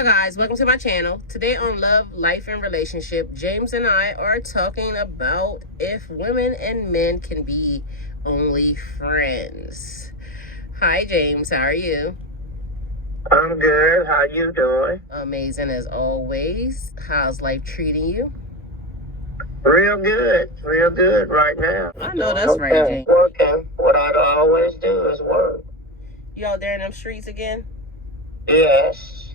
Hi guys, welcome to my channel. Today on Love, Life, and Relationship, James and I are talking about if women and men can be only friends. Hi James, how are you? I'm good. How you doing? Amazing as always. How's life treating you? Real good. Real good right now. I know that's right, James. Working. What I always do is work. You out there in them streets again? Yes.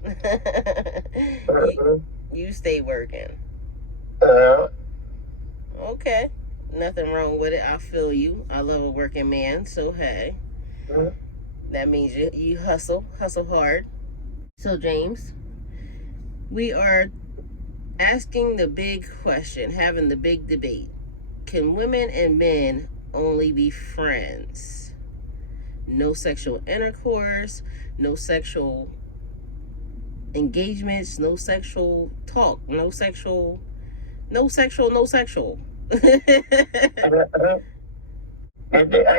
you stay working. Yeah. Okay. Nothing wrong with it. I feel you. I love a working man, so hey. That means you hustle hard. So James, we are asking the big question, having the big debate. Can women and men only be friends? No sexual intercourse, no sexual engagements, no sexual talk, no sexual. I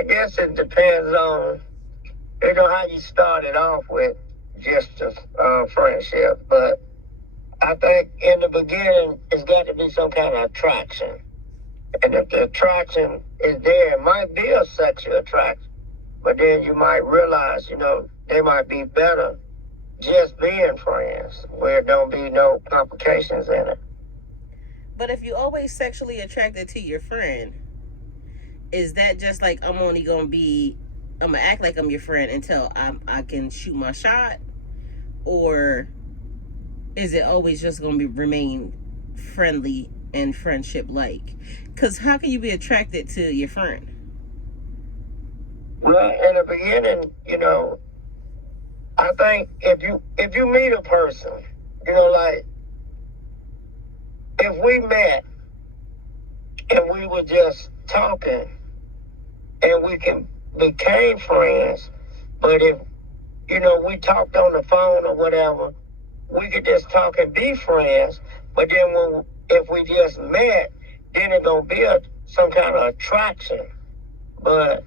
guess it depends on, how you started off with just a friendship. But I think in the beginning, it's got to be some kind of attraction. And if the attraction is there, it might be a sexual attraction. But then you might realize, they might be better just being friends, where there don't be no complications in it. But if you're always sexually attracted to your friend, is that just like I'm gonna act like I'm your friend until I can shoot my shot? Or is it always just gonna remain friendly and friendship like? Because how can you be attracted to your friend? Well, in the beginning, I think if you meet a person, like if we met and we were just talking and we became friends, but if we talked on the phone or whatever, we could just talk and be friends. But then if we just met, then it's gonna be some kind of attraction. But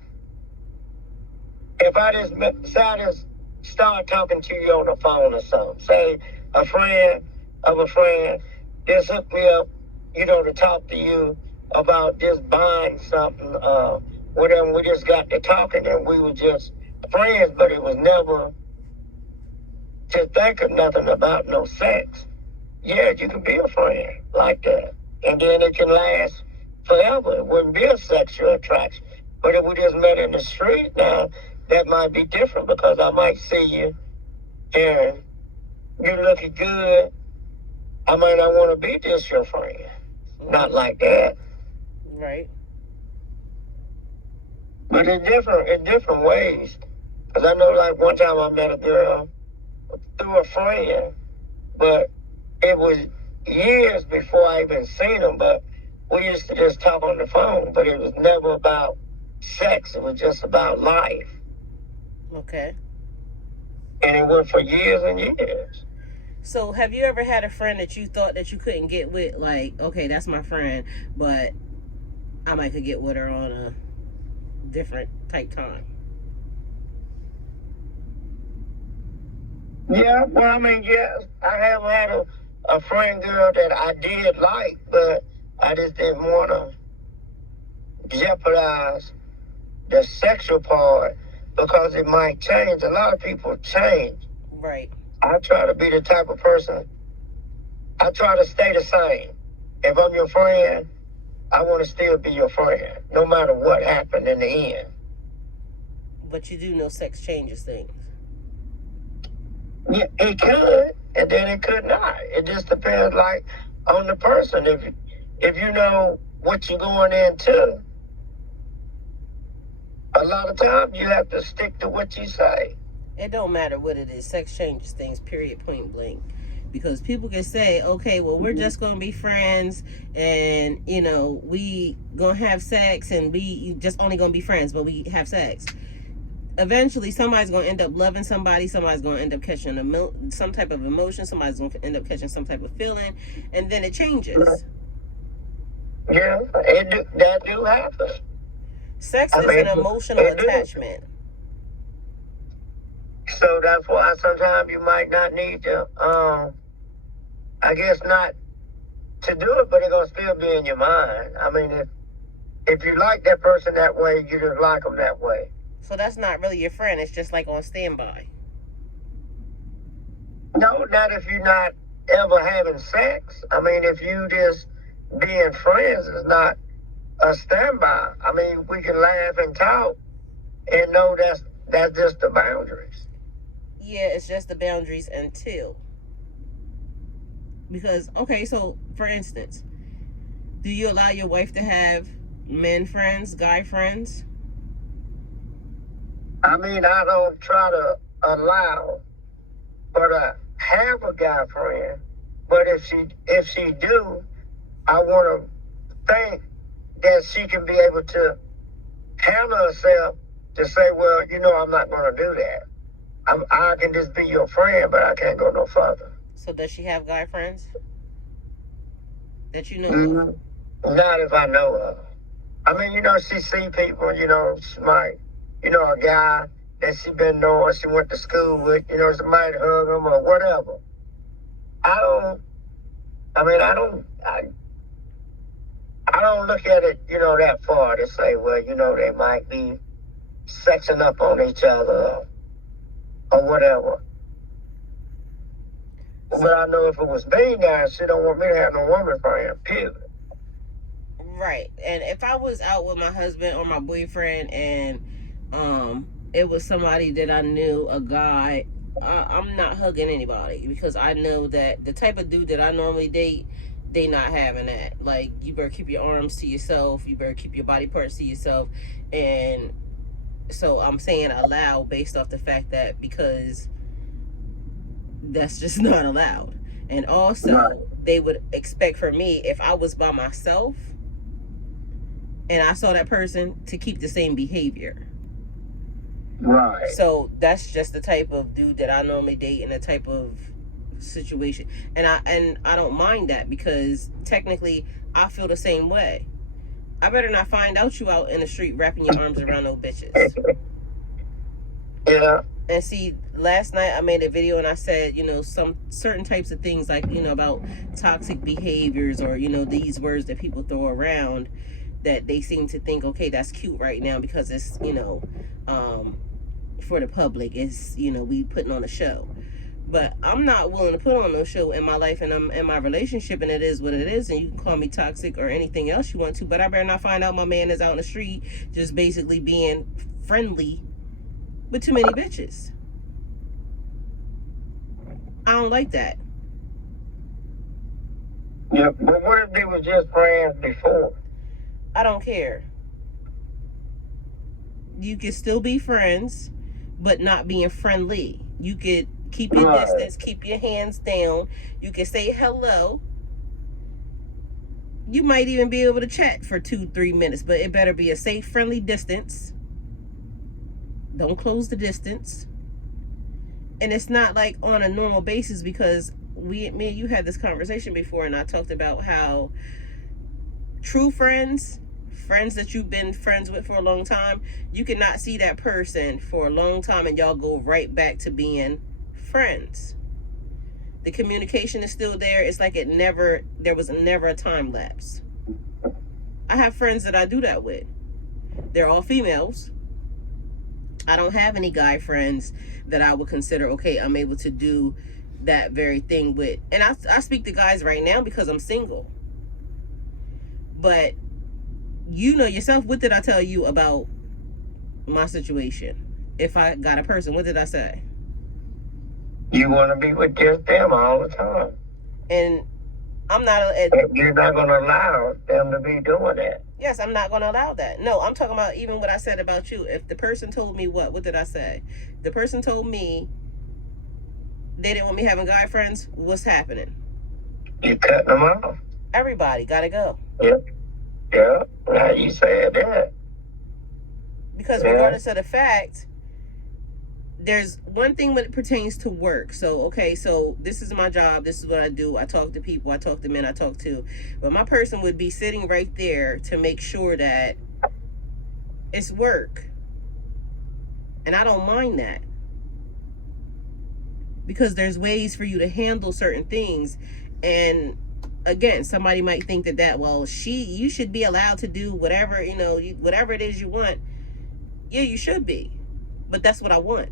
if I just decided to start talking to you on the phone or something, say a friend of a friend just hooked me up, to talk to you about just buying something, whatever. We just got to talking and we were just friends, but it was never to think of nothing about no sex. Yeah, you can be a friend like that. And then it can last forever. It wouldn't be a sexual attraction. But if we just met in the street now, that might be different because I might see you and you're looking good. I might not want to be just your friend. Not like that. Right. But in different ways. Because I know, like, one time I met a girl through a friend, but it was years before I even seen him, but we used to just talk on the phone, but it was never about sex. It was just about life. Okay. And it went for years and years. So have you ever had a friend that you thought that you couldn't get with, like, okay, that's my friend, but I might could get with her on a different type time? Yeah, well, I mean, yes, I have had a friend girl that I did like, but I just didn't want to jeopardize the sexual part because it might change. A lot of people change. Right. I try to be the type of person, I try to stay the same. If I'm your friend, I want to still be your friend, no matter what happened in the end. But you do know sex changes things. Yeah, it could, and then it could not. It just depends, like, on the person. If you know what you're going into, a lot of times you have to stick to what you say. It don't matter what it is. Sex changes things, period, point blank. Because people can say, okay, well, we're just going to be friends and, we going to have sex and we just only going to be friends, but we have sex. Eventually, somebody's going to end up loving somebody. Somebody's going to end up catching some type of emotion. Somebody's going to end up catching some type of feeling. And then it changes. Yeah, that do happen. Sex is an emotional attachment. So that's why sometimes you might not need to, I guess not to do it, but it's gonna still be in your mind. I mean, if you like that person that way, you just like them that way. So that's not really your friend. It's just like on standby. No, not if you're not ever having sex. I mean, if you just being friends is not a standby. I mean, we can laugh and talk and know that's just the boundaries. Yeah, it's just the boundaries until. Because, okay, so for instance, do you allow your wife to have men friends, guy friends? I mean, I don't try to allow her to have a guy friend, but if she do, I want to think that she can be able to handle herself to say, well, I'm not going to do that. I can just be your friend, but I can't go no further. So does she have guy friends that you know of? Not if I know of. I mean, she see people, she might, a guy that she been knowing, she went to school with, somebody hug him or whatever. I don't look at it, that far to say, well, they might be sexing up on each other or whatever. But I know if it was me now, she don't want me to have no woman friend, period. Right. And if I was out with my husband or my boyfriend and it was somebody that I knew, a guy, I'm not hugging anybody because I know that the type of dude that I normally date, they not having that. Like, you better keep your arms to yourself. You better keep your body parts to yourself. And so I'm saying allow based off the fact that because that's just not allowed. And also, they would expect for me, if I was by myself and I saw that person, to keep the same behavior. Right. So that's just the type of dude that I normally date in a type of situation. And I don't mind that because technically I feel the same way. I better not find out you out in the street wrapping your arms around no bitches. Yeah. And see, last night I made a video and I said, some certain types of things like, about toxic behaviors or, these words that people throw around that they seem to think, okay, that's cute right now because it's, for the public. It's, we putting on a show. But I'm not willing to put on no show in my life and I'm in my relationship and it is what it is. And you can call me toxic or anything else you want to, but I better not find out my man is out in the street just basically being friendly with too many bitches. I don't like that. Yeah, but what if they were just friends before? I don't care. You can still be friends, but not being friendly. You could keep your distance, keep your hands down. You can say hello. You might even be able to chat for 2-3 minutes, but it better be a safe, friendly distance. Don't close the distance. And it's not like on a normal basis because me and you had this conversation before and I talked about how true friends that you've been friends with for a long time, you cannot see that person for a long time and y'all go right back to being friends. The communication is still there. It's like there was never a time lapse. I have friends that I do that with. They're all females. I don't have any guy friends that I would consider, okay, I'm able to do that very thing with. And I speak to guys right now because I'm single. But you know yourself, what did I tell you about my situation? If I got a person, what did I say? You want to be with just them all the time. And I'm not... You're not going to allow them to be doing that. Yes, I'm not going to allow that. No, I'm talking about even what I said about you. If the person told me what did I say? The person told me they didn't want me having guy friends. What's happening? You cutting them off. Everybody got to go. Yep. Yeah, now you said that. Because regardless of the fact, there's one thing when it pertains to work. So, okay, so this is my job. This is what I do. I talk to people. I talk to men. I talk to. But my person would be sitting right there to make sure that it's work. And I don't mind that. because there's ways for you to handle certain things. And again, somebody might think that well, you should be allowed to do whatever, whatever it is you want. Yeah, you should be, but that's what I want.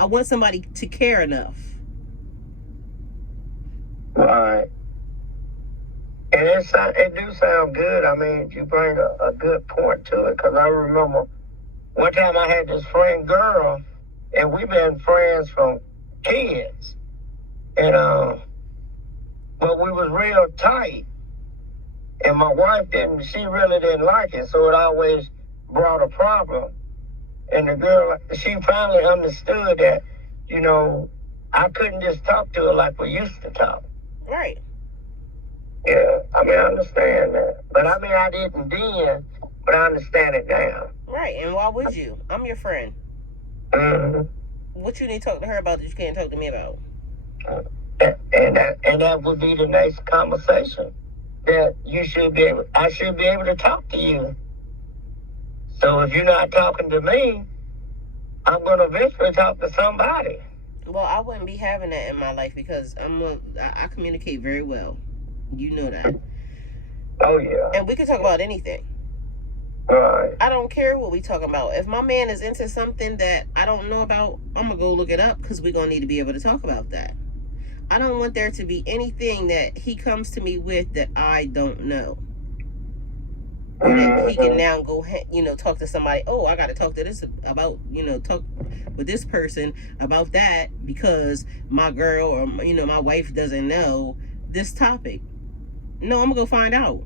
I want somebody to care enough. Right. And it do sound good. I mean, you bring a good point to it, because I remember one time I had this friend girl, and we've been friends from kids, and but we was real tight, and my wife she really didn't like it, so it always brought a problem. And the girl, she finally understood that, I couldn't just talk to her like we used to talk. Right. Yeah, I mean, I understand that. But I mean, I didn't then, but I understand it now. Right, and why would you? I'm your friend. Mm-hmm. What you need to talk to her about that you can't talk to me about? And that would be the next conversation. That I should be able to talk to you. So if you're not talking to me, I'm going to eventually talk to somebody. Well, I wouldn't be having that in my life because I communicate very well. You know that. Oh, yeah. And we can talk about anything. Right. I don't care what we talking about. If my man is into something that I don't know about, I'm going to go look it up, because we're going to need to be able to talk about that. I don't want there to be anything that he comes to me with that I don't know. Or that he can now go, talk to somebody. Oh, I got to talk to this about, talk with this person about that because my girl or, my wife doesn't know this topic. No, I'm going to go find out.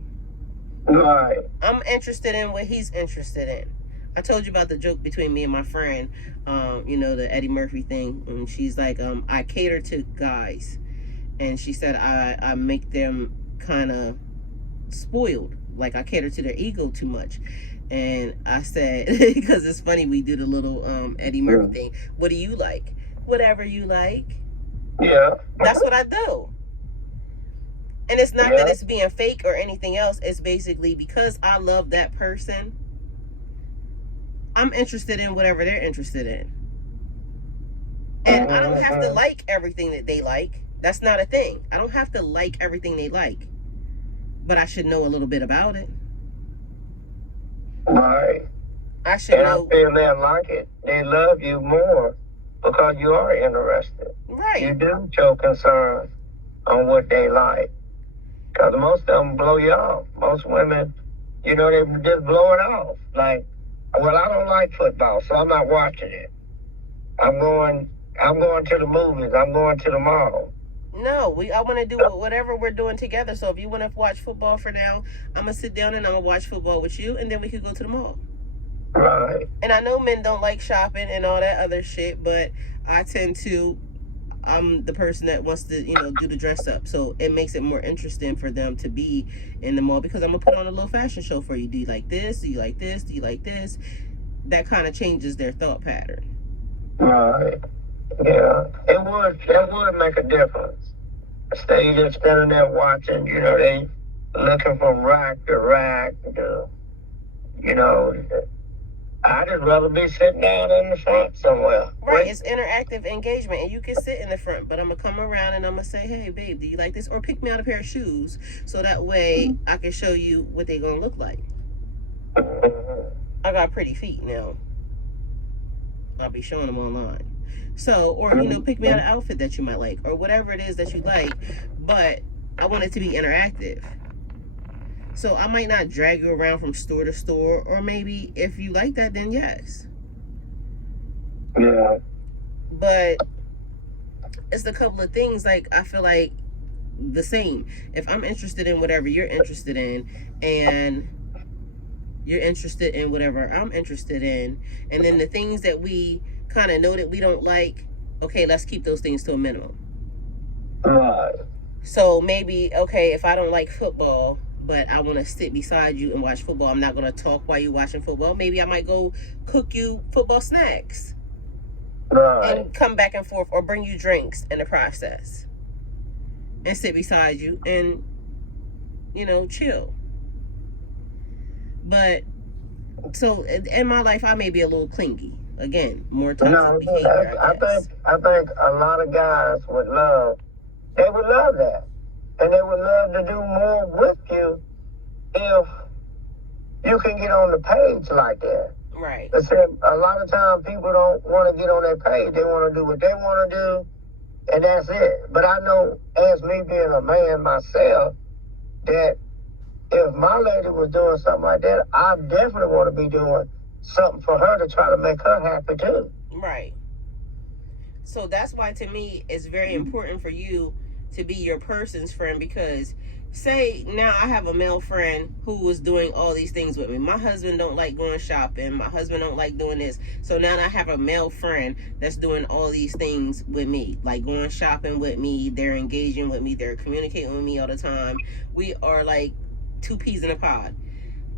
Right. I'm interested in what he's interested in. I told you about the joke between me and my friend, the Eddie Murphy thing. And she's like, I cater to guys. And she said, I make them kind of spoiled. Like I cater to their ego too much. And I said, because it's funny, we do the little Eddie Murphy thing. What do you like? Whatever you like. Yeah. That's what I do. And it's not that it's being fake or anything else. It's basically because I love that person, I'm interested in whatever they're interested in. And I don't have to like everything that they like. That's not a thing. I don't have to like everything they like. But I should know a little bit about it. Right. I should know. I feel they like it. They love you more because you are interested. Right. You do show concern on what they like. Because most of them blow you off. Most women, they just blow it off. Like, well, I don't like football, so I'm not watching it. I'm going to the movies. I'm going to the mall. No, I want to do whatever we're doing together. So if you want to watch football for now, I'm going to sit down and I'm going to watch football with you, and then we could go to the mall. Right. And I know men don't like shopping and all that other shit, but I tend to. I'm the person that wants to, do the dress up. So it makes it more interesting for them to be in the mall because I'm going to put on a little fashion show for you. Do you like this? Do you like this? Do you like this? That kind of changes their thought pattern. Right. Yeah. It would make a difference. Instead of just standing there watching, they looking from rack to rack to, I'd just rather be sitting down in the front somewhere. Right, it's interactive engagement, and you can sit in the front, but I'm going to come around and I'm going to say, hey, babe, do you like this? Or pick me out a pair of shoes, so that way I can show you what they're going to look like. I got pretty feet now. I'll be showing them online. So, or, pick me out an outfit that you might like, or whatever it is that you like, but I want it to be interactive. So I might not drag you around from store to store, or maybe if you like that, then yes. Yeah. But it's a couple of things, like, I feel like the same. If I'm interested in whatever you're interested in, and you're interested in whatever I'm interested in, and then the things that we kind of know that we don't like, okay, let's keep those things to a minimum. Right. So maybe, okay, if I don't like football, but I want to sit beside you and watch football, I'm not going to talk while you're watching football. Maybe I might go cook you football snacks. Right. And come back and forth, or bring you drinks in the process. And sit beside you and, chill. But, so, in my life, I may be a little clingy. Again, more toxic behavior, I guess. I think a lot of guys would love. They would love that, and they would love to do more with you if you can get on the page like that. Right. But see, a lot of times people don't want to get on their page. They want to do what they want to do, and that's it. But I know, as me being a man myself, that if my lady was doing something like that, I definitely want to be doing something for her to try to make her happy too. Right. So that's why, to me, it's very important for you to be your person's friend, because say now I have a male friend who was doing all these things with me. My husband don't like going shopping. My husband don't like doing this. So now I have a male friend that's doing all these things with me, like going shopping with me. They're engaging with me. They're communicating with me all the time. We are like two peas in a pod.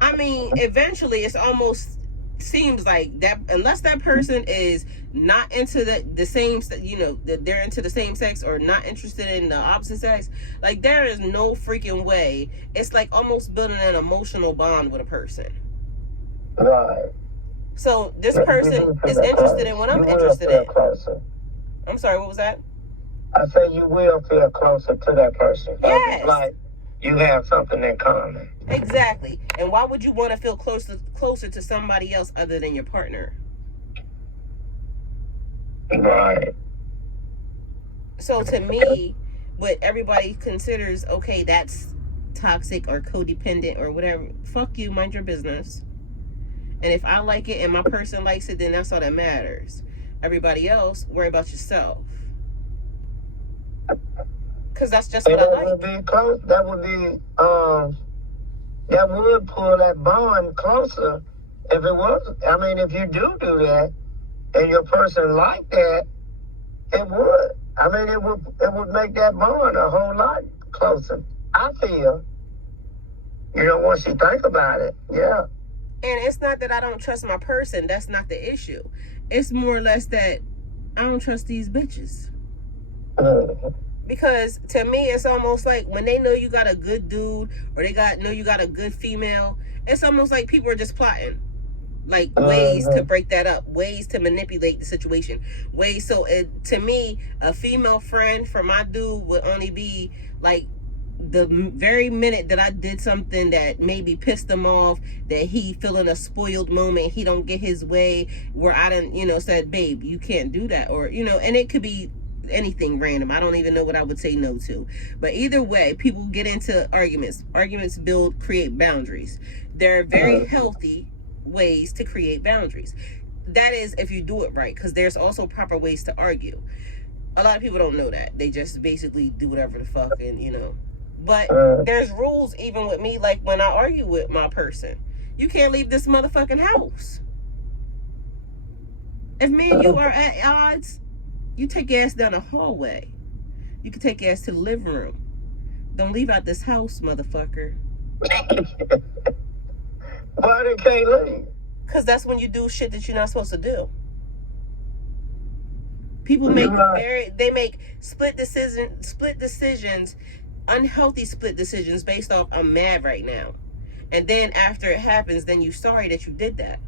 I mean, eventually it's almost seems like that, unless that person is not into the same, you know, that they're into the same sex or not interested in the opposite sex, like there is no freaking way. It's like almost building an emotional bond with a person. Right. So this person is interested in what I'm interested in. Closer. I'm sorry, what was that? I said you will feel closer to that person. Yes. Like you have something in common. Exactly. And why would you want to feel closer to somebody else other than your partner? Right. So to me, what everybody considers, okay, that's toxic or codependent or whatever, fuck you, mind your business. And if I like it and my person likes it, then that's all that matters. Everybody else, worry about yourself. Because that's just what I like. Would be close. That would pull that bond closer if it was. I mean, if you do that and your person like that, it would. I mean, it would make that bond a whole lot closer. I feel. You know, once you think about it, yeah. And it's not that I don't trust my person. That's not the issue. It's more or less that I don't trust these bitches. Mm-hmm. Because to me, it's almost like when they know you got a good dude or they know you got a good female, it's almost like people are just plotting. Like ways to break that up, ways to manipulate the situation, ways. So to me, a female friend for my dude would only be like the very minute that I did something that maybe pissed him off, that he feeling a spoiled moment, he don't get his way, where I done, you know, said, babe, you can't do that. Or, you know, and it could be anything random. I don't even know what I would say no to. But either way, people get into arguments. Arguments create boundaries. They're very healthy ways to create boundaries. That is if you do it right, because there's also proper ways to argue. A lot of people don't know that. They just basically do whatever the fuck, and you know. But there's rules even with me, like when I argue with my person. You can't leave this motherfucking house. If me and you are at odds, you take your ass down the hallway. You can take your ass to the living room. Don't leave out this house, motherfucker. Why they can't leave? Because that's when you do shit that you're not supposed to do. People make split decisions, unhealthy split decisions based off, I'm mad right now. And then after it happens, then you're sorry that you did that.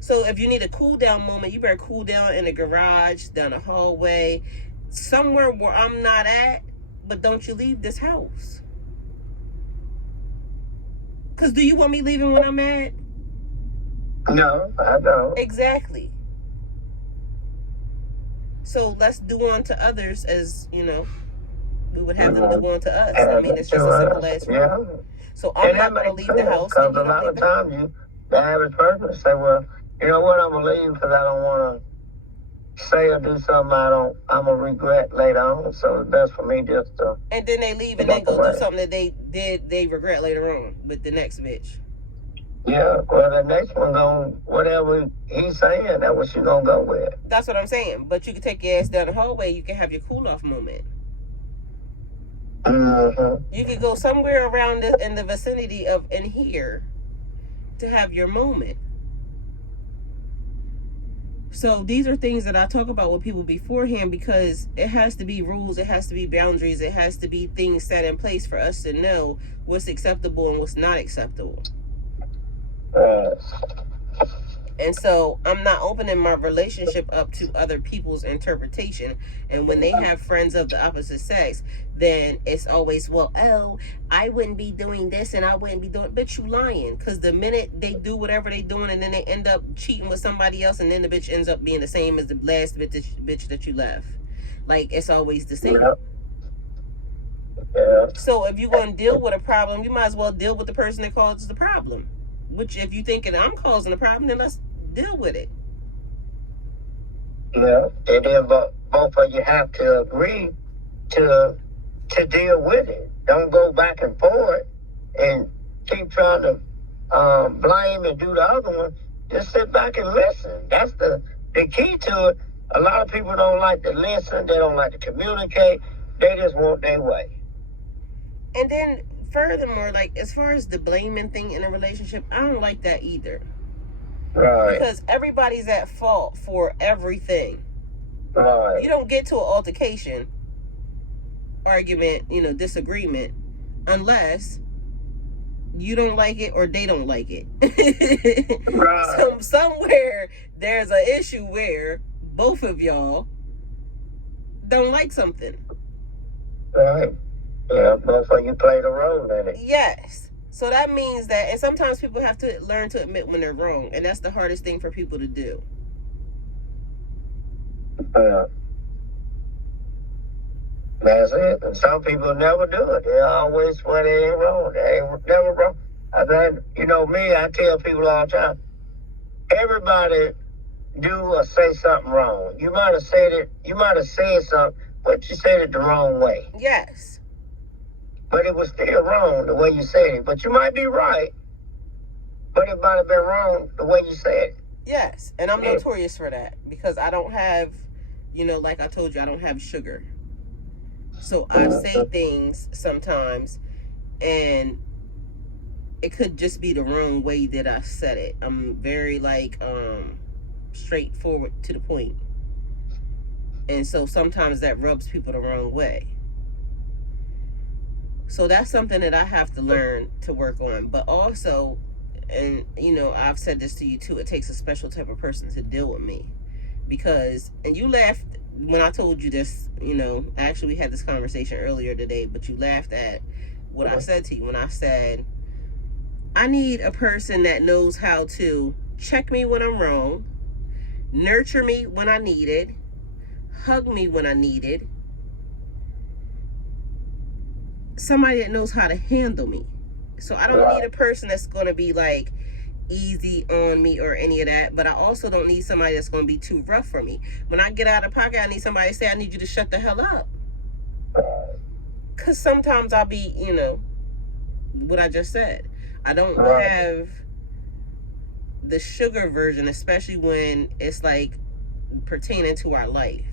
So if you need a cool down moment, you better cool down in the garage, down the hallway, somewhere where I'm not at, but don't you leave this house. Because do you want me leaving when I'm mad? No, I don't. Exactly. So let's do unto others as, you know, we would have them do unto us. I mean, it's just a simple ass rule. Yeah. So I'm not going to leave the house. Because a lot of times the average person say, well, you know what, I'm going to leave because I don't want to say or do something I'm going to regret later on. So it's best for me just to... And then they leave and then go do something that they regret later on with the next bitch. Yeah, well, the next one whatever he's saying, that's what you're going to go with. That's what I'm saying. But you can take your ass down the hallway. You can have your cool-off moment. Mm-hmm. You can go somewhere around in the vicinity of in here to have your moment. So these are things that I talk about with people beforehand, because it has to be rules, it has to be boundaries, it has to be things set in place for us to know what's acceptable and what's not acceptable. And so I'm not opening my relationship up to other people's interpretation. And when they have friends of the opposite sex, then it's always, well, oh, I wouldn't be doing this and I wouldn't be doing, but you lying. Because the minute they do whatever they doing and then they end up cheating with somebody else, and then the bitch ends up being the same as the last bitch that you left. Like, it's always the same. Yeah. Yeah. So if you're going to deal with a problem, you might as well deal with the person that causes the problem. Which, if you thinking I'm causing the problem, then let's deal with it. Yeah, and then both of you have to agree to deal with it. Don't go back and forth and keep trying to blame and do the other one. Just sit back and listen. That's the key to it. A lot of people don't like to listen. They don't like to communicate. They just want their way. And then furthermore, like, as far as the blaming thing in a relationship, I don't like that either. Right. Because everybody's at fault for everything. Right. You don't get to an altercation, argument, disagreement, unless you don't like it or they don't like it. Right. So somewhere there's an issue where both of y'all don't like something. Right. Yeah, both of you played a role in it. Yes. So that means that, and sometimes people have to learn to admit when they're wrong, and that's the hardest thing for people to do. Yeah. That's it. And some people never do it. They always swear they ain't wrong. They ain't never wrong. And then, me, I tell people all the time, everybody do or say something wrong. You might have said something, but you said it the wrong way. Yes. But it was still wrong the way you said it. But you might be right, but it might have been wrong the way you said it. Yes, and I'm notorious for that because I don't have, like I told you, I don't have sugar. So I say things sometimes, and it could just be the wrong way that I said it. I'm very, straightforward to the point. And so sometimes that rubs people the wrong way. So that's something that I have to learn to work on. But also, and I've said this to you too, it takes a special type of person to deal with me. Because, and you laughed when I told you this, actually we had this conversation earlier today, but you laughed at what I said to you when I said, I need a person that knows how to check me when I'm wrong, nurture me when I need it, hug me when I need it, somebody that knows how to handle me. So I don't need a person that's going to be like easy on me or any of that, but I also don't need somebody that's going to be too rough for me. When I get out of pocket, I need somebody to say, I need you to shut the hell up. Because sometimes I'll be, what I just said. I don't have the sugar version, especially when it's like pertaining to our life.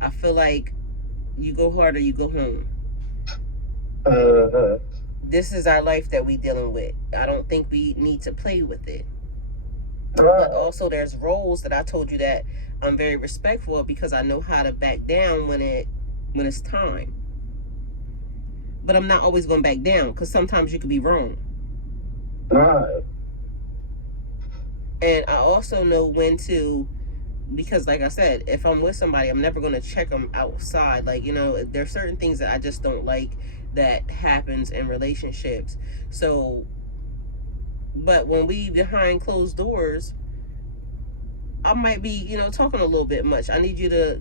I feel like you go hard or you go home. This is our life that we dealing with. I don't think we need to play with it. But also there's roles that I told you that I'm very respectful of because I know how to back down when it's time. But I'm not always going to back down because sometimes you could be wrong. Right. And I also know when to, because like I said, if I'm with somebody, I'm never going to check them outside. Like, there's certain things that I just don't like that happens in relationships. So, but when we behind closed doors, I might be, talking a little bit much. I need you to,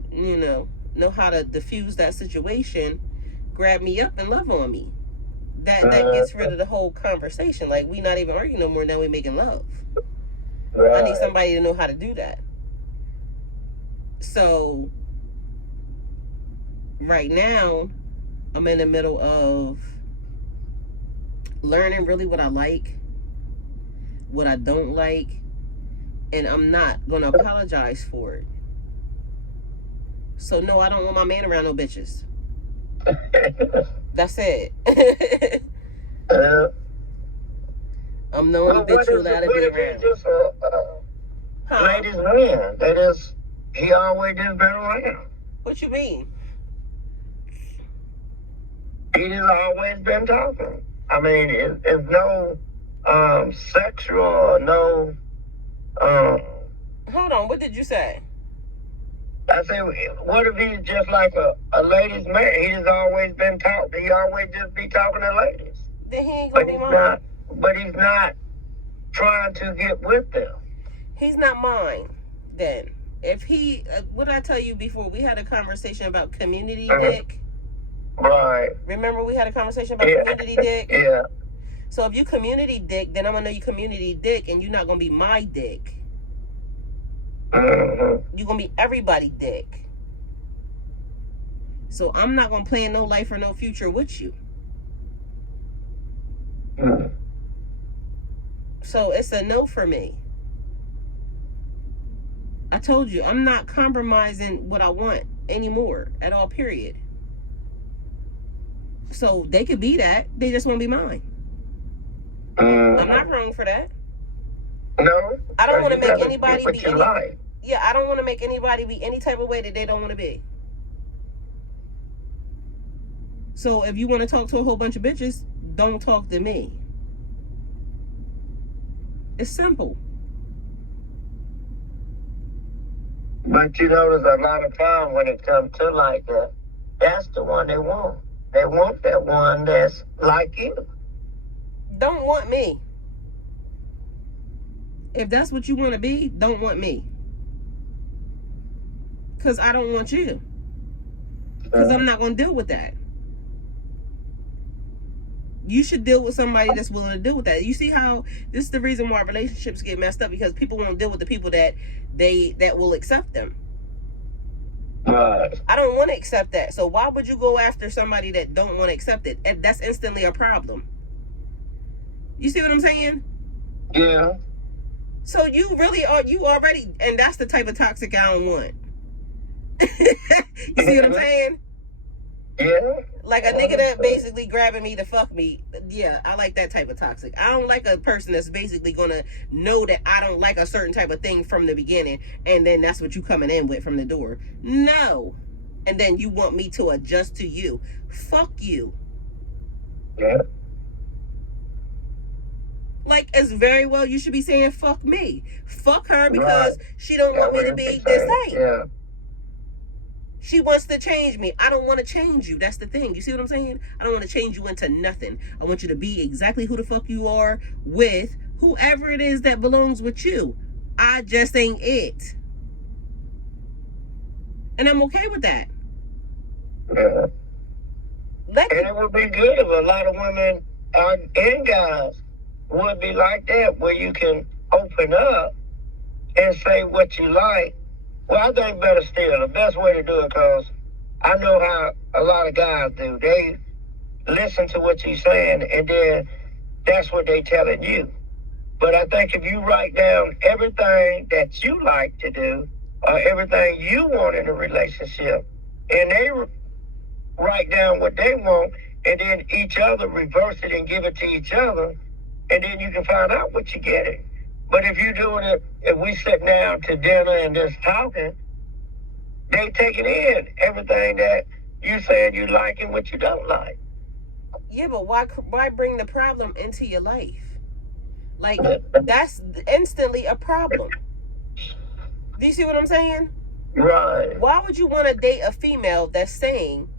know how to diffuse that situation, grab me up and love on me. That gets rid of the whole conversation. Like, we not even arguing no more, now we making love. I need somebody to know how to do that. So, right now, I'm in the middle of learning really what I like, what I don't like, and I'm not going to apologize for it. So, no, I don't want my man around no bitches. That's it. I'm the only bitch you're allowed to be around. Just ladies man. That is, he always just been around. What you mean? He just always been talking. I mean, it's no sexual or no Hold on, what did you say? I said, what if he's just like a ladies' man? He's always been talking. He always just be talking to ladies. Then he ain't gonna be mine. But he's not trying to get with them. He's not mine. Then, if he, what did I tell you before? We had a conversation about community dick. Right. Remember we had a conversation about community dick? Yeah. So if you community dick, then I'm gonna know you community dick, and you're not gonna be my dick. You're gonna be everybody dick. So I'm not gonna plan no life or no future with you. So it's a no for me. I told you, I'm not compromising what I want anymore at all, period. So they could be that, they just won't be mine. I'm not wrong for that. No. I don't want to make anybody be any, yeah, I don't want to make anybody be any type of way that they don't want to be. So if you want to talk to a whole bunch of bitches, don't talk to me. It's simple. But you notice a lot of time when it comes to like that, that's the one they want. They want that one that's like you. Don't want me. If that's what you want to be, don't want me. Because I don't want you. Because I'm not going to deal with that. You should deal with somebody that's willing to deal with that. You see how this is the reason why relationships get messed up, because people won't deal with the people that will accept them. Right. I don't want to accept that. So why would you go after somebody that don't want to accept it? And that's instantly a problem. You see what I'm saying? Yeah. So you really are, you already, and that's the type of toxic I don't want. You see what I'm saying? Yeah. Like a nigga that basically grabbing me to fuck me. Yeah, I like that type of toxic. I don't like a person that's basically gonna know that I don't like a certain type of thing from the beginning, and then that's what you coming in with from the door. No. And then you want me to adjust to you. Fuck you. Yeah. Like, as very well you should be saying fuck me. Fuck her because she don't want me to be this thing. Yeah. She wants to change me. I don't want to change you. That's the thing. You see what I'm saying? I don't want to change you into nothing. I want you to be exactly who the fuck you are with whoever it is that belongs with you. I just ain't it. And I'm okay with that. Yeah. And it would be good if a lot of women and guys would be like that, where you can open up and say what you like. Well, I think better still, the best way to do it, because I know how a lot of guys do. They listen to what you're saying, and then that's what they telling you. But I think if you write down everything that you like to do, or everything you want in a relationship, and they write down what they want, and then each other reverse it and give it to each other, and then you can find out what you're getting. But if you're doing it, if we sit down to dinner and just talking, they taking in everything that you said you like and what you don't like. Yeah, but why bring the problem into your life? Like, that's instantly a problem. Do you see what I'm saying? Right. Why would you want to date a female that's saying,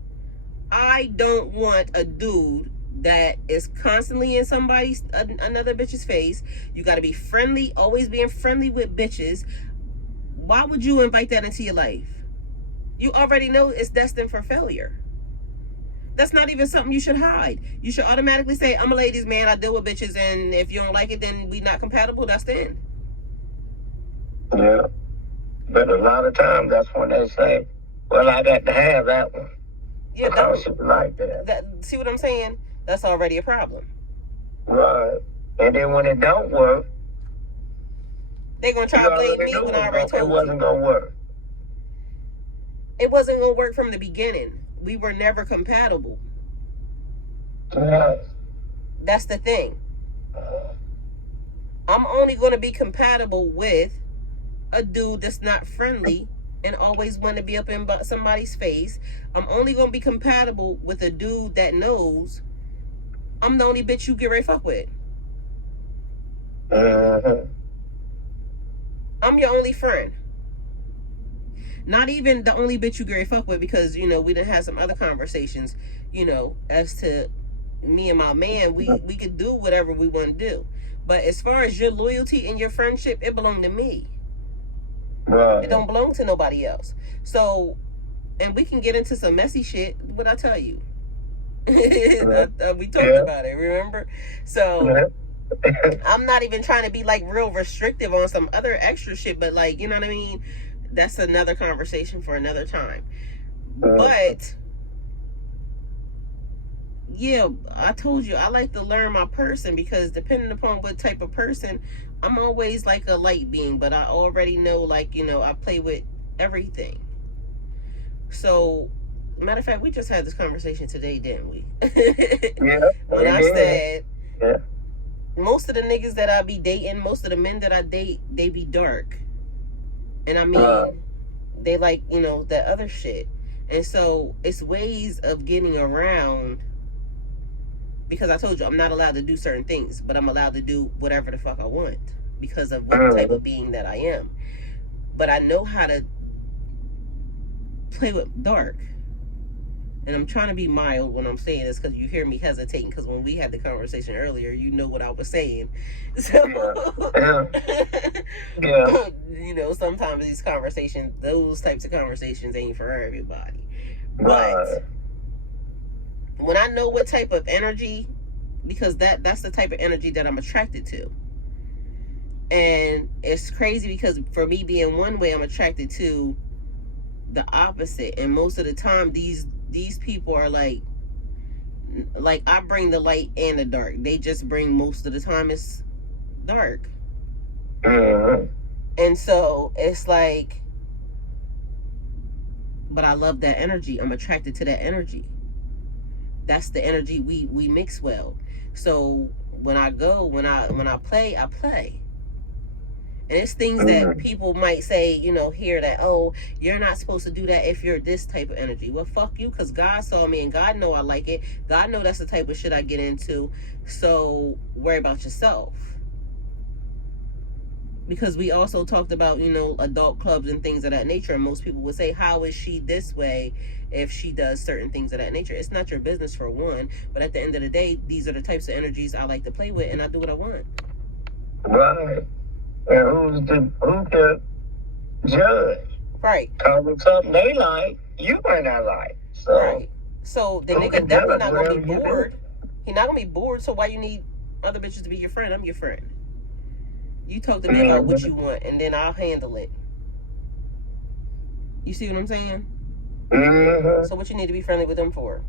I don't want a dude that is constantly in another bitch's face. You got to be friendly, always being friendly with bitches. Why would you invite that into your life? You already know it's destined for failure. That's not even something you should hide. You should automatically say, I'm a ladies' man, I deal with bitches, and if you don't like it, then we not compatible, that's the end. Yeah. But a lot of times that's when they say, well, I got to have that one. Yeah, because she like that. See what I'm saying? That's already a problem. Right. And then when it don't work, they're going to try to blame me when I already told you. It wasn't going to work. It wasn't going to work from the beginning. We were never compatible. Yes. That's the thing. I'm only going to be compatible with a dude that's not friendly and always want to be up in somebody's face. I'm only going to be compatible with a dude that knows I'm the only bitch you get ready to fuck with. I'm your only friend. Not even the only bitch you Gary fuck with, because we done had some other conversations, as to me and my man, we could do whatever we want to do. But as far as your loyalty and your friendship, it belonged to me. Right. It don't belong to nobody else. So, and we can get into some messy shit, what I tell you. We talked about it, remember? So I'm not even trying to be like real restrictive on some other extra shit, but like, you know what I mean? That's another conversation for another time. But yeah, I told you I like to learn my person, because depending upon what type of person, I'm always like a light being, but I already know, like, I play with everything. So, matter of fact, we just had this conversation today, didn't we? Yeah. When I said, most of the niggas that I be dating, most of the men that I date, they be dark. And I mean, they like, that other shit. And so it's ways of getting around, because I told you I'm not allowed to do certain things, but I'm allowed to do whatever the fuck I want because of what type of being that I am. But I know how to play with dark. And I'm trying to be mild when I'm saying this, because you hear me hesitating, because when we had the conversation earlier, you know what I was saying. So, sometimes these conversations, those types of conversations ain't for everybody. But when I know what type of energy, because that's the type of energy that I'm attracted to. And it's crazy, because for me being one way, I'm attracted to the opposite. And most of the time, these people are like I bring the light and the dark. They just bring, most of the time, it's dark. And so it's like, but I love that energy. I'm attracted to that energy. That's the energy we mix well. So when I play, I play. And it's things that people might say, hear that, oh, you're not supposed to do that if you're this type of energy. Well, fuck you, because God saw me and God know I like it. God know that's the type of shit I get into. So worry about yourself. Because we also talked about, adult clubs and things of that nature. And most people would say, how is she this way if she does certain things of that nature? It's not your business, for one. But at the end of the day, these are the types of energies I like to play with, and I do what I want. Right. And who's the judge? Right. Cause it's something they like, you might not like. So, right. So the nigga definitely not gonna be bored. He not gonna be bored. So why you need other bitches to be your friend? I'm your friend. You talk to me about what you want, and then I'll handle it. You see what I'm saying? So what you need to be friendly with them for?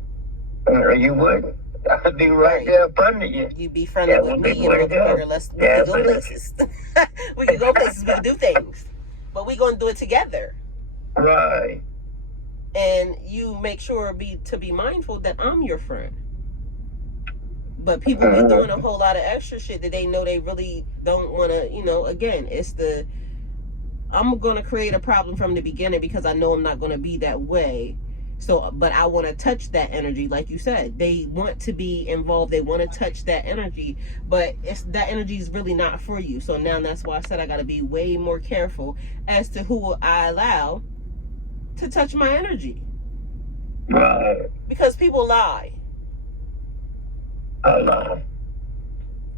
You would. I'd be right there up under you. You be friendly with me, and motherfucker, we can go places. We can go places, we can do things. But we gonna do it together. Right. And you make sure to be mindful that I'm your friend. But people be doing a whole lot of extra shit that they know they really don't want to, again, I'm going to create a problem from the beginning, because I know I'm not going to be that way. So, but I want to touch that energy, like you said. They want to be involved. They want to touch that energy, but that energy is really not for you. So now that's why I said I got to be way more careful as to who I allow to touch my energy. Right. Because people lie. I lie.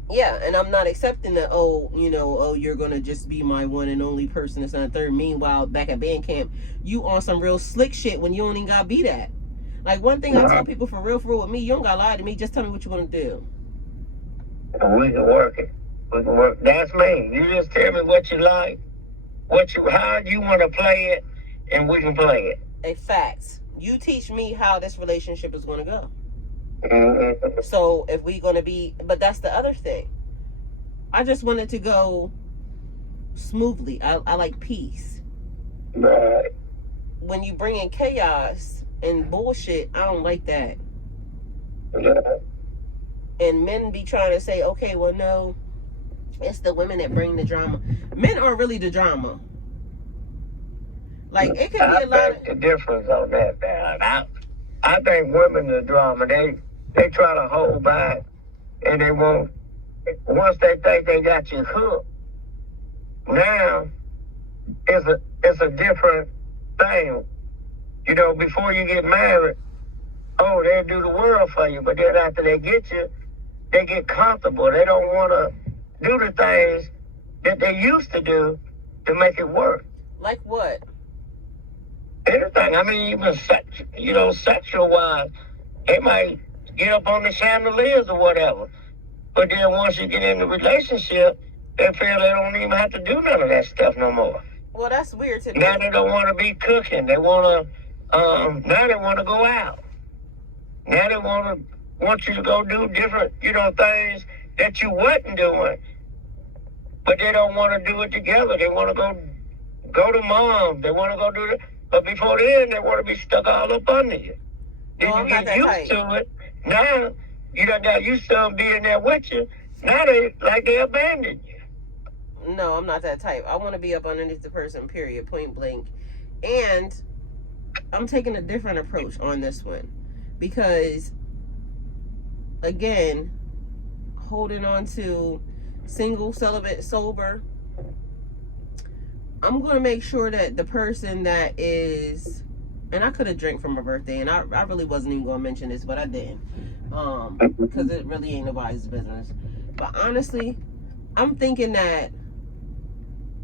Yeah, and I'm not accepting that, you're going to just be my one and only person, this and that third. Meanwhile, back at band camp, you on some real slick shit when you don't even got to be that. Like, one thing I tell people, for real with me, you don't got to lie to me. Just tell me what you want to do. We can work it. We can work. That's me. You just tell me what you like, how you want to play it, and we can play it. A fact. You teach me how this relationship is going to go. So if we going to be, but that's the other thing. I just want it to go smoothly. I like peace. Right. When you bring in chaos and bullshit, I don't like that. Right. And men be trying to say, okay, well, no, it's the women that bring the drama. Men are really the drama. Like, it could be a lot of the difference on that, man. I think women the drama. They try to hold back, and they won't. Once they think they got you hooked, now it's a different thing. You know, before you get married, oh, they'll do the world for you. But then after they get you, they get comfortable. They don't want to do the things that they used to do to make it work. Like what? Anything. I mean, even sexual wise, they might get up on the chandeliers or whatever. But then once you get in the relationship, they feel they don't even have to do none of that stuff no more. Well, that's weird to me. Now they don't want to be cooking. They want to. Now they want to go out. Now they want you to go do different, things that you wasn't doing. But they don't want to do it together. They want to go to mom. They want to go do it. But before then, they want to be stuck all up under you. Then No, you I'm not get that used type. to it. Now you done got used to them being there with you. Now they abandoned you. No, I'm not that type. I want to be up underneath the person, period, point blank. And I'm taking a different approach on this one. Because, again, holding on to single, celibate, sober, I'm going to make sure that the person that is, and I could have drank for my birthday, and I really wasn't even going to mention this, but I did. Because it really ain't nobody's business. But honestly, I'm thinking that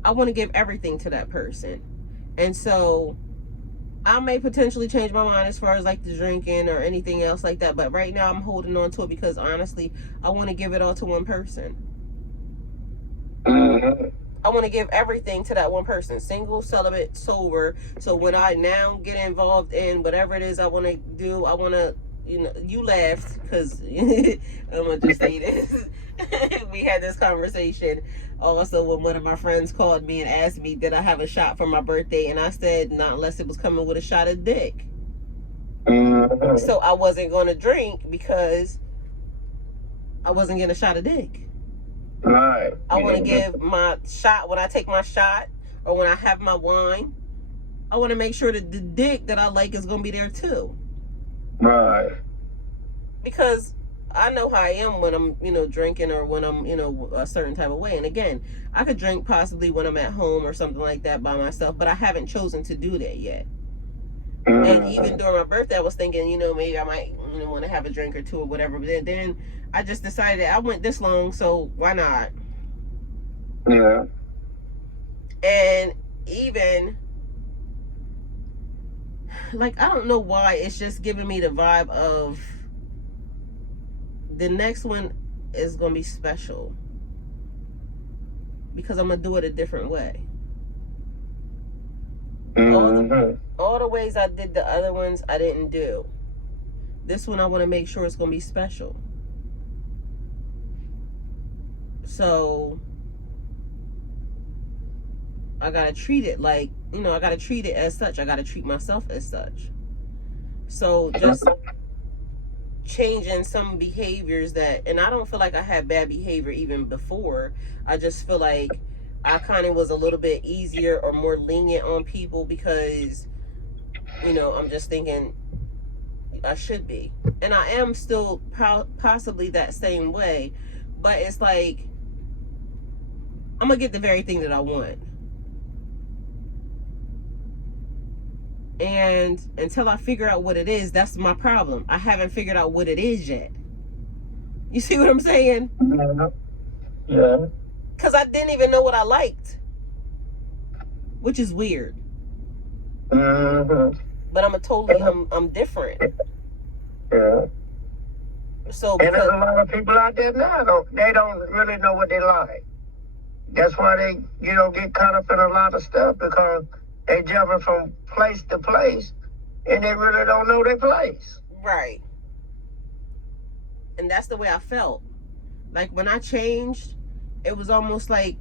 I want to give everything to that person. And so I may potentially change my mind as far as like the drinking or anything else like that. But right now I'm holding on to it because honestly, I want to give it all to one person. I want to give everything to that one person. Single, celibate, sober. So when I now get involved in whatever it is I want to do, I want to, you laughed because I'm going to just say this. We had this conversation also when one of my friends called me and asked me, did I have a shot for my birthday? And I said, not unless it was coming with a shot of dick. So I wasn't going to drink because I wasn't getting a shot of dick. Right. I want to give my shot when I take my shot or when I have my wine. I want to make sure that the dick that I like is going to be there too. Right. Because I know how I am when I'm, drinking or when I'm, a certain type of way. And again, I could drink possibly when I'm at home or something like that by myself, but I haven't chosen to do that yet. And even during my birthday, I was thinking, maybe I might want to have a drink or two or whatever. But then I just decided I went this long, so why not? Yeah. And even, like, I don't know why, it's just giving me the vibe of the next one is going to be special. Because I'm going to do it a different way. All the ways I did the other ones, I didn't do. This one, I want to make sure it's going to be special. So, I got to treat it like, I got to treat it as such. I got to treat myself as such. So, just changing some behaviors that, and I don't feel like I had bad behavior even before. I just feel like I kind of was a little bit easier or more lenient on people because, I'm just thinking I should be. And I am still possibly that same way. But it's like, I'm going to get the very thing that I want. And until I figure out what it is, that's my problem. I haven't figured out what it is yet. You see what I'm saying? Yeah. Because I didn't even know what I liked. Which is weird. But I'm different. Yeah. So and there's a lot of people out there now, they don't really know what they like. That's why they, get caught up in a lot of stuff because they jumping from place to place and they really don't know their place. Right. And that's the way I felt. Like when I changed, it was almost like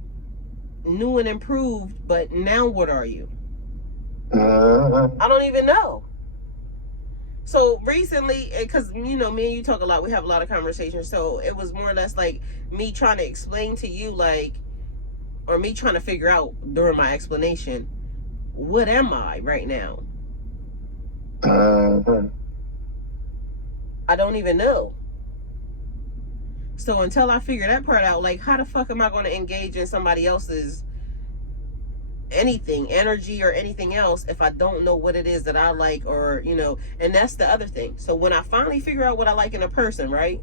new and improved, but now what are you? I don't even know. So recently, because me and you talk a lot, we have a lot of conversations, so it was more or less like me trying to explain to you, or me trying to figure out during my explanation, what am I right now? I don't even know. So until I figure that part out, like, how the fuck am I going to engage in somebody else's anything, energy or anything else, if I don't know what it is that I like, or, and that's the other thing. So when I finally figure out what I like in a person, right?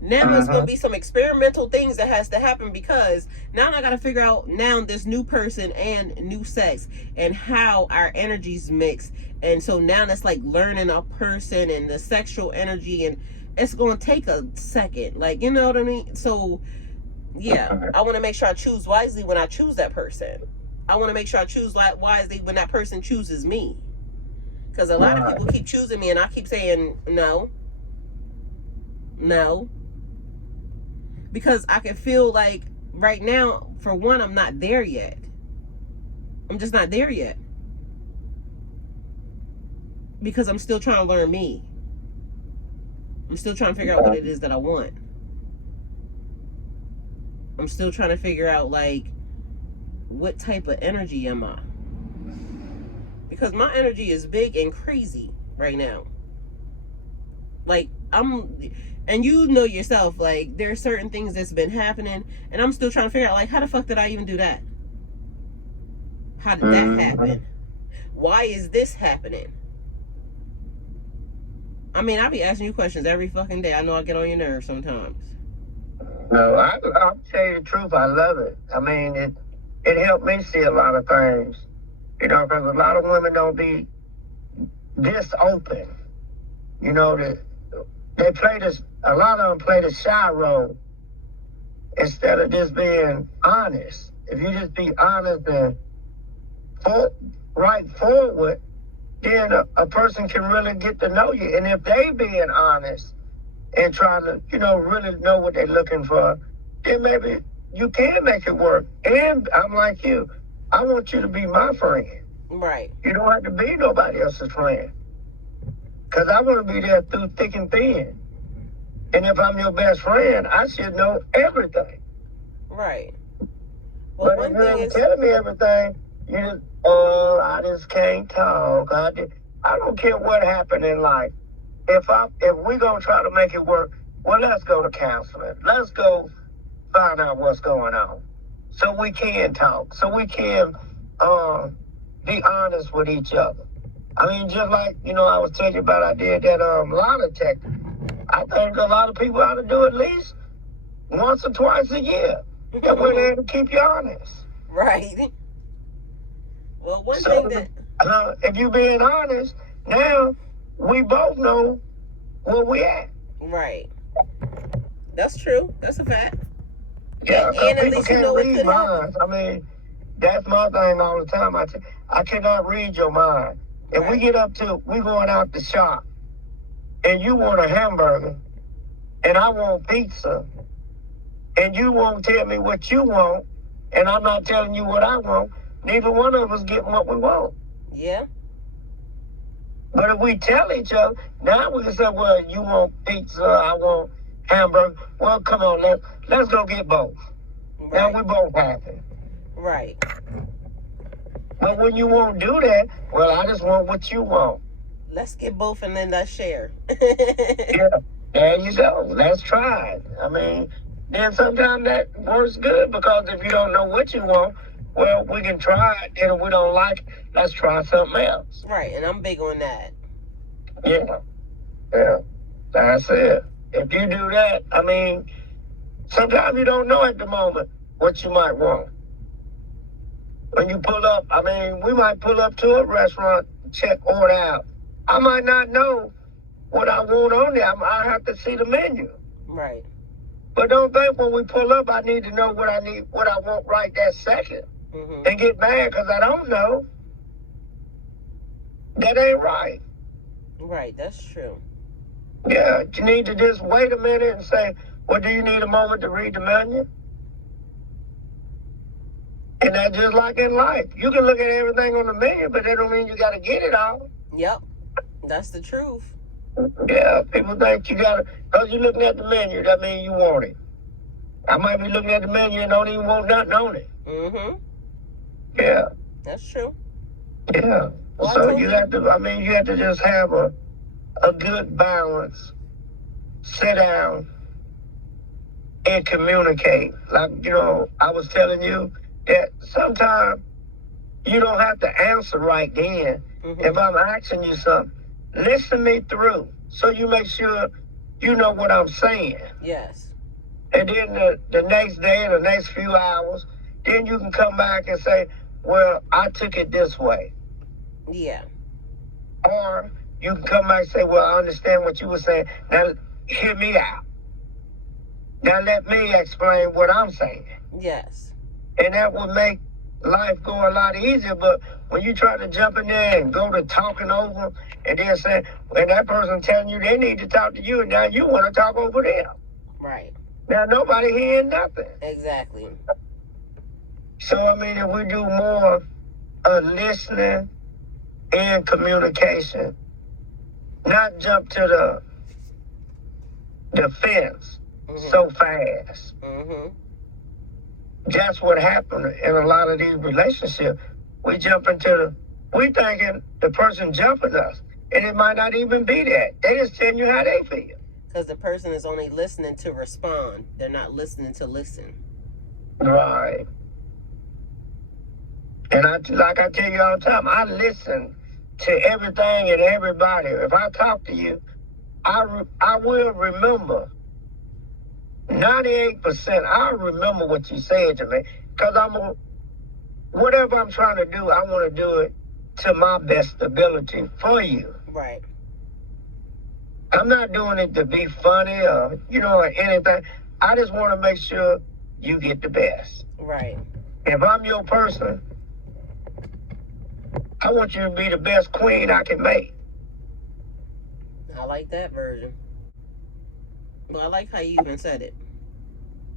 Now it's going to be some experimental things that has to happen, because now I got to figure out now this new person and new sex and how our energies mix. And so now it's like learning a person and the sexual energy, and it's going to take a second. Like, you know what I mean? So yeah, I want to make sure I choose wisely when I choose that person. I want to make sure I choose wisely when that person chooses me. Because a lot of people keep choosing me and I keep saying no. No. Because I can feel like right now, for one, I'm not there yet. I'm just not there yet. Because I'm still trying to learn me. I'm still trying to figure out what it is that I want. I'm still trying to figure out, like, what type of energy am I? Because my energy is big and crazy right now. Like, and you know yourself, like, there are certain things that's been happening, and I'm still trying to figure out, like, how the fuck did I even do that? How did that happen? Why is this happening? I mean, I be asking you questions every fucking day. I know I get on your nerves sometimes. No, I'll tell you the truth. I love it. I mean, it helped me see a lot of things. Because a lot of women don't be this open. They play this. A lot of them play the shy role instead of just being honest. If you just be honest and right forward, then a person can really get to know you. And if they being honest and trying to, really know what they're looking for, then maybe you can make it work. And I'm like you. I want you to be my friend. Right. You don't have to be nobody else's friend. Because I want to be there through thick and thin. And if I'm your best friend, I should know everything. Right. Well, but if you ain't telling me everything, I just can't talk. I don't care what happened in life. If we're going to try to make it work, well, let's go to counseling. Let's go find out what's going on. So we can talk. So we can be honest with each other. I mean, just like, I was telling you about, I did that lie detector. I think a lot of people ought to do at least once or twice a year. And we're there to keep you honest. Right. Well, one thing that... if you're being honest, now we both know where we at. Right. That's true. That's a fact. Yeah, because people can't read minds. I mean, that's my thing all the time. I cannot read your mind. If we get up to, we going out the shop, and you want a hamburger, and I want pizza, and you won't tell me what you want, and I'm not telling you what I want, neither one of us getting what we want. Yeah. But if we tell each other, now we can say, well, you want pizza, I want hamburger. Well, come on, let's go get both. Right. Now we both happy. Right. But when you won't do that, well, I just want what you want. Let's get both and then let's share. Yeah, there you go. Let's try it. I mean, then sometimes that works good, because if you don't know what you want, well, we can try it, and if we don't like it, let's try something else. Right, and I'm big on that. Yeah, that's it. If you do that, I mean, sometimes you don't know at the moment what you might want. When you pull up, I mean, we might pull up to a restaurant, check order out. I might not know what I want on there. I have to see the menu. Right. But don't think when we pull up, I need to know what I want right that second. Mm-hmm. And get mad because I don't know. That ain't right. Right, that's true. Yeah, you need to just wait a minute and say, well, do you need a moment to read the menu? And that's just like in life. You can look at everything on the menu, but that don't mean you got to get it all. Yep, that's the truth. Yeah, people think you got to, because you're looking at the menu, that means you want it. I might be looking at the menu and don't even want nothing on it. Mm-hmm. Yeah. That's true. Yeah. Well, so you have to just have a good balance. Sit down and communicate. Like, I was telling you that sometimes you don't have to answer right then. If I'm asking you something, listen me through so you make sure you know what I'm saying. Yes. And then the next day, the next few hours, then you can come back and say, well, I took it this way. Yeah. Or you can come back and say, well, I understand what you were saying. Now, hear me out. Now, let me explain what I'm saying. Yes. And that would make life go a lot easier. But when you try to jump in there and go to talking over, and then say, and that person telling you they need to talk to you, and now you want to talk over them. Right. Now, nobody hearing nothing. Exactly. So, I mean, if we do more listening and communication, not jump to the fence so fast. That's what happened in a lot of these relationships. We jump we thinking the person jumping us, and it might not even be that. They just telling you how they feel. Because the person is only listening to respond. They're not listening to listen. Right. And like I tell you all the time, I listen to everything and everybody. If I talk to you, I will remember 98%. I'll remember what you said to me, because whatever I'm trying to do, I want to do it to my best ability for you. Right. I'm not doing it to be funny or or anything. I just want to make sure you get the best. Right. If I'm your person, I want you to be the best queen I can make. I like that version. Well, I like how you even said it.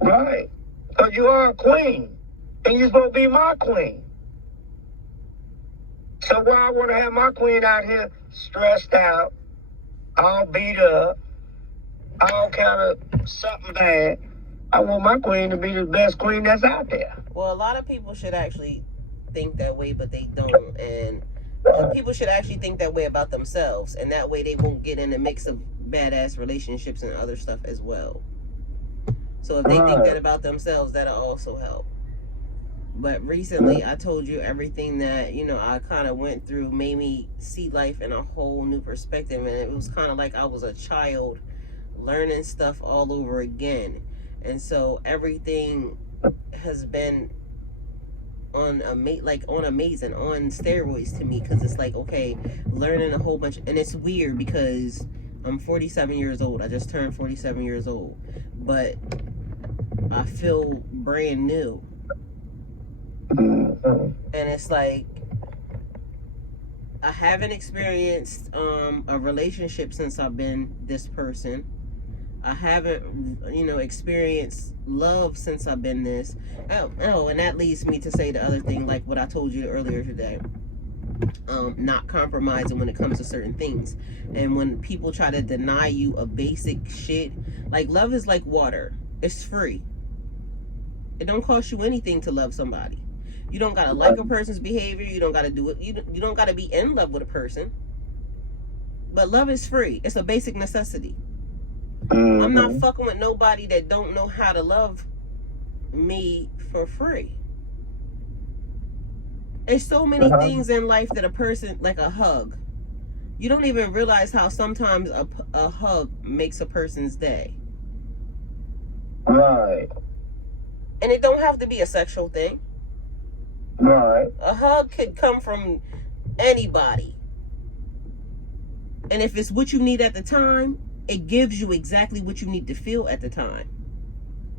Right. Because you are a queen. And you're supposed to be my queen. So why I want to have my queen out here stressed out, all beat up, all kind of something bad? I want my queen to be the best queen that's out there. Well, a lot of people should actually think that way, but they don't. And people should actually think that way about themselves. And that way they won't get in the mix of badass relationships and other stuff as well. So if they think that about themselves, that'll also help. But recently, I told you everything that, I kind of went through made me see life in a whole new perspective. And it was kind of like I was a child learning stuff all over again. And so everything has been on amazing, on steroids to me. Because it's like, okay, learning a whole bunch. And it's weird because I'm 47 years old. I just turned 47 years old. But I feel brand new. And it's like I haven't experienced a relationship since I've been this person. I haven't experienced love since I've been this. Oh, and that leads me to say the other thing, like what I told you earlier today. Not compromising when it comes to certain things. And when people try to deny you a basic shit, like love is like water. It's free. It don't cost you anything to love somebody. You don't gotta like a person's behavior. You don't gotta do it. You don't gotta be in love with a person. But love is free. It's a basic necessity. I'm not fucking with nobody that don't know how to love me for free. There's so many things in life that a person, like a hug, you don't even realize how sometimes a hug makes a person's day. Right. And it don't have to be a sexual thing. Right. A hug could come from anybody. And if it's what you need at the time, it gives you exactly what you need to feel at the time.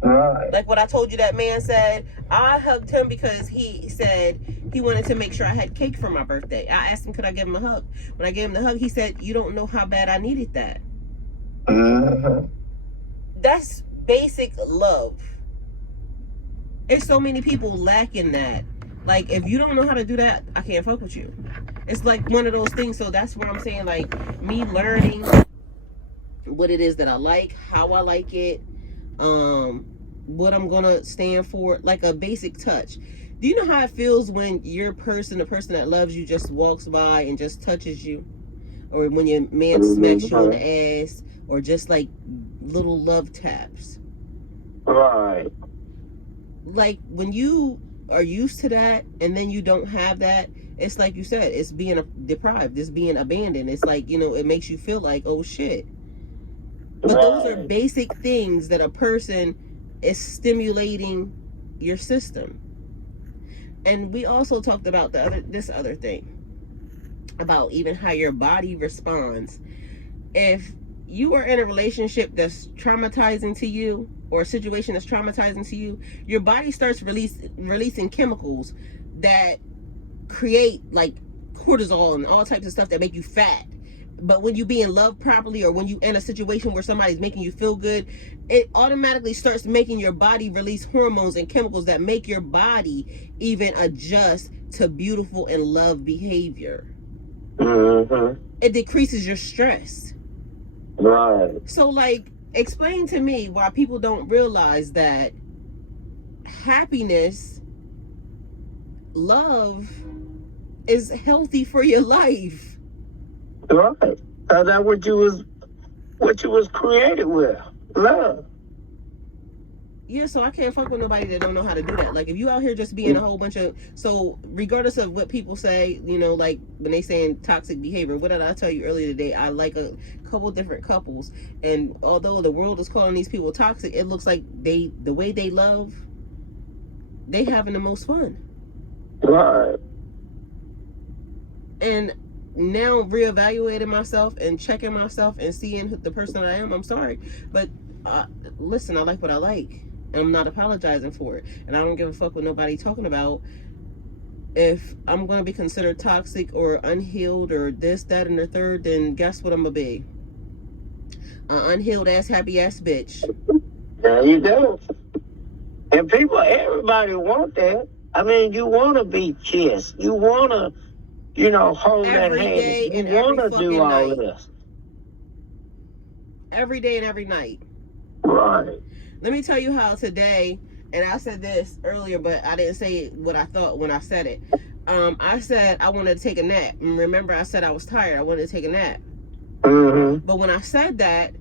Right. Like what I told you that man said, I hugged him because he said he wanted to make sure I had cake for my birthday. I asked him, could I give him a hug? When I gave him the hug, he said, you don't know how bad I needed that. That's basic love. There's so many people lacking that. Like, if you don't know how to do that, I can't fuck with you. It's like one of those things. So that's where I'm saying, like, me learning what it is that I like, how I like it, what I'm gonna stand for, like a basic touch. Do you know how it feels when the person that loves you just walks by and just touches you? Or when your man smacks you on the ass, or just like little love taps? Right. Like when you are used to that and then you don't have that, it's like you said, it's being deprived, it's being abandoned. It's like, it makes you feel like, oh shit. But those are basic things that a person is stimulating your system. And we also talked about this other thing about even how your body responds. If you are in a relationship that's traumatizing to you, or a situation that's traumatizing to you, your body starts releasing chemicals that create like cortisol and all types of stuff that make you fat. But when you be in love properly, or when you in a situation where somebody's making you feel good, it automatically starts making your body release hormones and chemicals that make your body even adjust to beautiful and love behavior. Mm-hmm. It decreases your stress. Right. So, like, explain to me why people don't realize that happiness, love, is healthy for your life. Right. That's what you was created with. Love. Yeah, so I can't fuck with nobody that don't know how to do that. Like, if you out here just being a whole bunch of... So, regardless of what people say, like, when they saying toxic behavior, what did I tell you earlier today? I like a couple different couples. And although the world is calling these people toxic, it looks like the way they love, they having the most fun. Right. And now reevaluating myself and checking myself and seeing the person I am, I'm sorry. But listen, I like what I like. And I'm not apologizing for it. And I don't give a fuck what nobody talking about. If I'm going to be considered toxic or unhealed or this, that, and the third, then guess what I'm going to be? An unhealed ass, happy ass bitch. There you go. And everybody want that. I mean, you want to be kissed. You want to, hold that Every hand. day and You every want to do fucking all night. this. Every day and every night. Right. Let me tell you how today, and I said this earlier, but I didn't say what I thought when I said it. I said I wanted to take a nap. And remember, I said I was tired. I wanted to take a nap. Mm-hmm. But when I said that,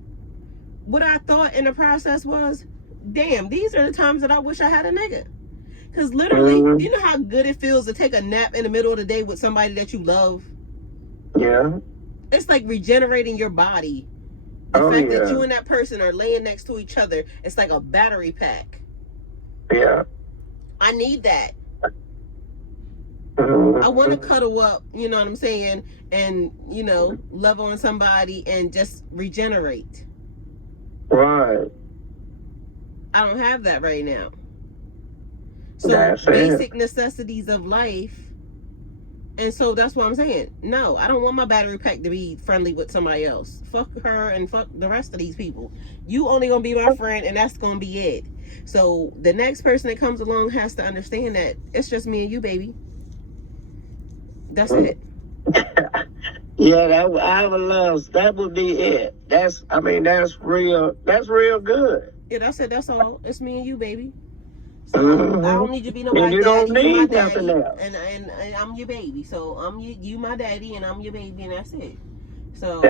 what I thought in the process was, damn, these are the times that I wish I had a nigga. Because literally, you know how good it feels to take a nap in the middle of the day with somebody that you love? Yeah. It's like regenerating your body. The fact that you and that person are laying next to each other, it's like a battery pack. Yeah. I need that. Mm-hmm. I want to cuddle up, you know what I'm saying? And, love on somebody and just regenerate. Right. I don't have that right now. So basic necessities of life. And so that's what I'm saying. No, I don't want my battery pack to be friendly with somebody else. Fuck her and fuck the rest of these people. You only gonna be my friend, and that's gonna be it. So the next person that comes along has to understand that it's just me and you, baby. That's it. Yeah, I would love. That would be it. That's real. That's real good. Yeah, that's it. That's all. It's me and you, baby. So Mm-hmm. I don't need you to be nobody's and you daddy. Don't You my need daddy, nothing else. and I'm your baby. So I'm you my daddy, and I'm your baby, and that's it. So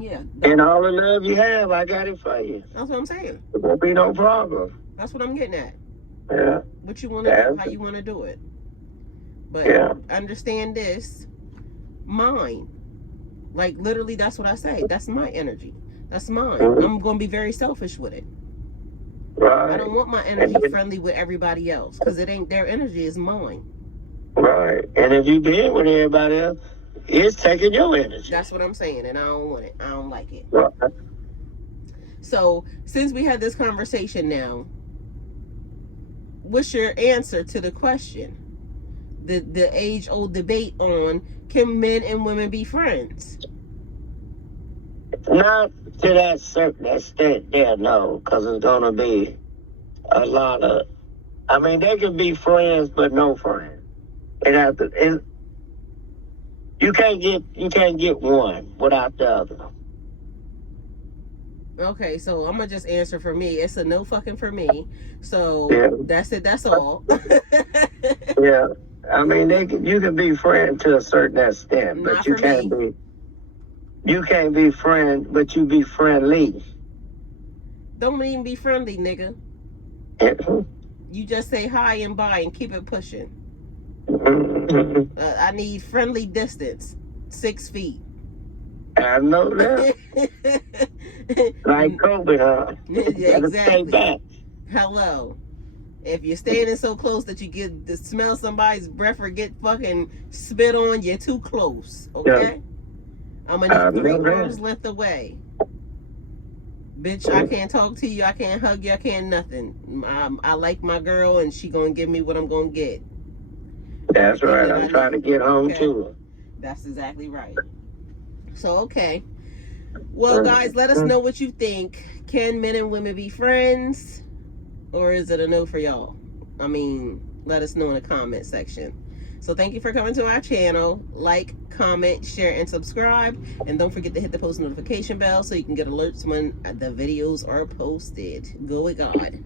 yeah. And all the love you have, I got it for you. That's what I'm saying. It won't be no problem. That's what I'm getting at. Yeah. What you want to do, how you want to do it. But understand this, mine. Like literally, that's what I say. That's my energy. That's mine. I'm going to be very selfish with it. Right. I don't want my energy friendly with everybody else, because it ain't their energy, it's mine. Right. And if you been with everybody else, it's taking your energy. That's what I'm saying, and I don't want it. I don't like it. Right. So since we had this conversation now, what's your answer to the question? The age-old debate on, can men and women be friends? Not to that certain extent there, no, because it's going to be a lot of... I mean, they can be friends, but no friends. You can't get one without the other. Okay, so I'm gonna just answer for me. It's a no fucking for me. So that's it. That's all. Yeah, I mean, you can be friends to a certain extent, but Not you for can't me. be. You can't be friend, but you be friendly. Don't even be friendly, nigga. You just say hi and bye and keep it pushing. I need friendly distance, 6 feet. I know that. Like COVID, huh? Yeah, exactly. Hello. If you're standing so close that you get to smell somebody's breath or get fucking spit on, you're too close. Okay? Yeah. I'm gonna need 3 arms length away. Bitch, I can't talk to you, I can't hug you, I can't nothing. I like my girl and she gonna give me what I'm gonna get. That's right. I'm trying to get home too. That's exactly right. So, okay. Well, guys, let us know what you think. Can men and women be friends? Or is it a no for y'all? I mean, let us know in the comment section. So thank you for coming to our channel. Like, comment, share, and subscribe. And don't forget to hit the post notification bell so you can get alerts when the videos are posted. Go with God.